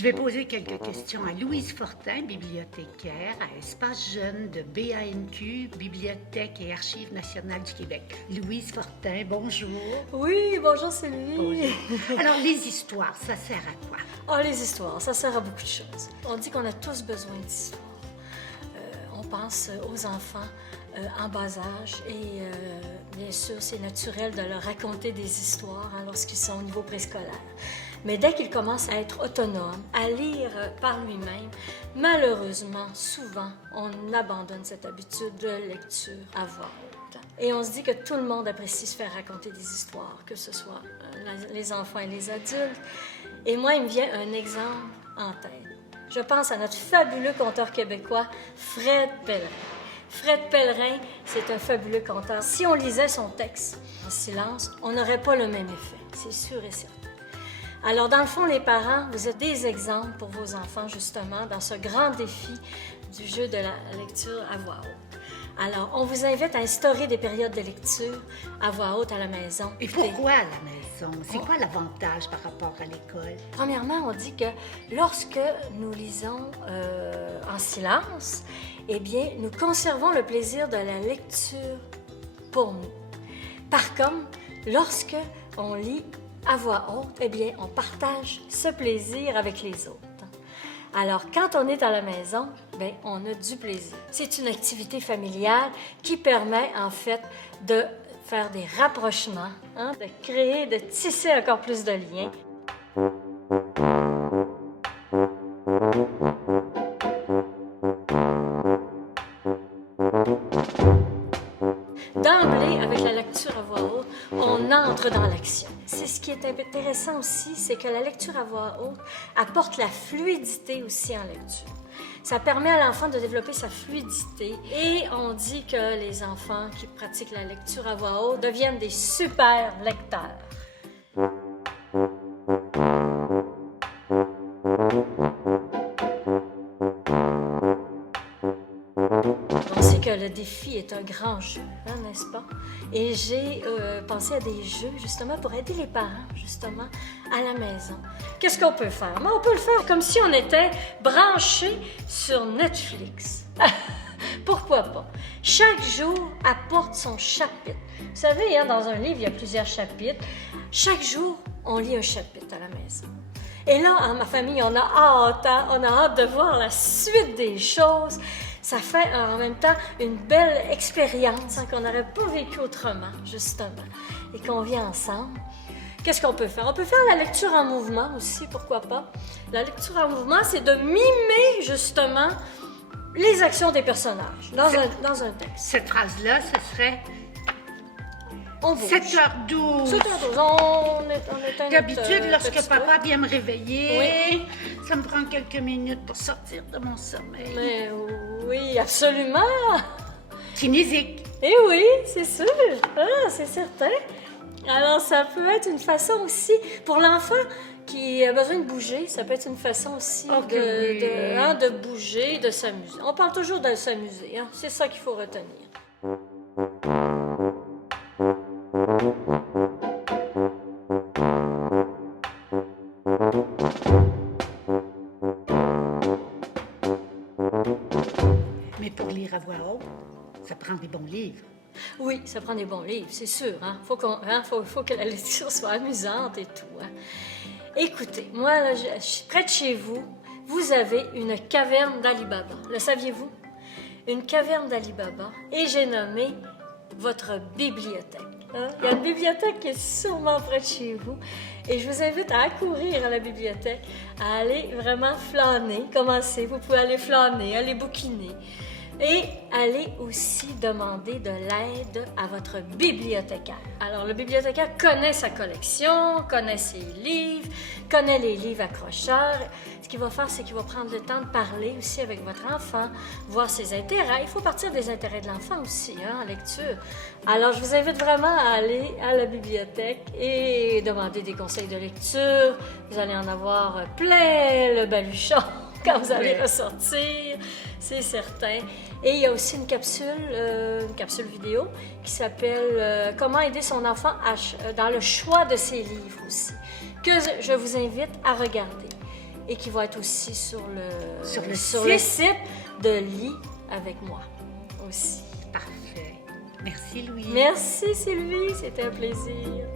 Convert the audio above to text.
Je vais poser quelques questions à Louise Fortin, bibliothécaire à Espace Jeune de BANQ, Bibliothèque et Archives nationales du Québec. Louise Fortin, bonjour. Oui, bonjour Sylvie. Bonjour. Alors, les histoires, ça sert à quoi? Ah, les histoires, ça sert à beaucoup de choses. On dit qu'on a tous besoin d'histoires. On pense aux enfants en bas âge et bien sûr, c'est naturel de leur raconter des histoires lorsqu'ils sont au niveau préscolaire. Mais dès qu'ils commencent à être autonomes, à lire par lui-même, malheureusement, souvent, on abandonne cette habitude de lecture à voix haute. Et on se dit que tout le monde apprécie se faire raconter des histoires, que ce soit les enfants et les adultes. Et moi, il me vient un exemple en tête. Je pense à notre fabuleux conteur québécois, Fred Pellerin. Fred Pellerin, c'est un fabuleux conteur. Si on lisait son texte en silence, on n'aurait pas le même effet, c'est sûr et certain. Alors, dans le fond, les parents, vous êtes des exemples pour vos enfants, justement, dans ce grand défi du jeu de la lecture à voix haute. Alors, on vous invite à instaurer des périodes de lecture à voix haute à la maison. Et pourquoi à la maison? C'est quoi l'avantage par rapport à l'école? Premièrement, on dit que lorsque nous lisons en silence, eh bien, nous conservons le plaisir de la lecture pour nous. Par contre, lorsque on lit à voix haute, eh bien, on partage ce plaisir avec les autres. Alors, quand on est à la maison, bien, on a du plaisir. C'est une activité familiale qui permet, en fait, de faire des rapprochements, de créer, de tisser encore plus de liens. D'emblée, avec la lecture à voix haute, on entre dans l'action. C'est ce qui est intéressant aussi, c'est que la lecture à voix haute apporte la fluidité aussi en lecture. Ça permet à l'enfant de développer sa fluidité et on dit que les enfants qui pratiquent la lecture à voix haute deviennent des super lecteurs. On sait que le défi est un grand jeu, n'est-ce pas? Et j'ai pensé à des jeux, justement, pour aider les parents, justement, à la maison. Qu'est-ce qu'on peut faire? Mais on peut le faire comme si on était branché sur Netflix. Pourquoi pas? Chaque jour apporte son chapitre. Vous savez, dans un livre, il y a plusieurs chapitres. Chaque jour, on lit un chapitre à la maison. Et là, en ma famille, on a hâte de voir la suite des choses. Ça fait en même temps une belle expérience qu'on n'aurait pas vécue autrement, justement, et qu'on vit ensemble. Qu'est-ce qu'on peut faire? On peut faire la lecture en mouvement aussi, pourquoi pas? La lecture en mouvement, c'est de mimer, justement, les actions des personnages dans un texte. Cette phrase-là, ce serait... On bouge. 7h12. 7h12, on éteint D'habitude, lorsque petit papa vient me réveiller, Oui. ça me prend quelques minutes pour sortir de mon sommeil. Mais oui, absolument! Kinésique. Eh oui, c'est sûr, c'est certain. Alors, ça peut être une façon aussi, pour l'enfant qui a besoin de bouger, ça peut être une façon aussi de bouger, de s'amuser. On parle toujours de s'amuser, c'est ça qu'il faut retenir. Mais pour lire à voix haute, ça prend des bons livres. Oui, ça prend des bons livres, c'est sûr. Faut que la lecture soit amusante et tout. Écoutez, moi, là, je suis près de chez vous. Vous avez une caverne d'Ali Baba. Le saviez-vous? Une caverne d'Ali Baba. Et j'ai nommé votre bibliothèque. Il y a une bibliothèque qui est sûrement près de chez vous. Et je vous invite à accourir à la bibliothèque, à aller vraiment flâner. Commencez, vous pouvez aller flâner, aller bouquiner. Et allez aussi demander de l'aide à votre bibliothécaire. Alors, le bibliothécaire connaît sa collection, connaît ses livres, connaît les livres accrocheurs. Ce qu'il va faire, c'est qu'il va prendre le temps de parler aussi avec votre enfant, voir ses intérêts. Il faut partir des intérêts de l'enfant aussi, en lecture. Alors, je vous invite vraiment à aller à la bibliothèque et demander des conseils de lecture. Vous allez en avoir plein le baluchon quand vous allez ressortir, c'est certain. Et il y a aussi une capsule vidéo qui s'appelle « Comment aider son enfant dans le choix de ses livres » aussi, que je vous invite à regarder. et qui va être aussi sur le site. site de Lis avec moi aussi. Parfait. Merci, Louise. Merci Sylvie, c'était un plaisir.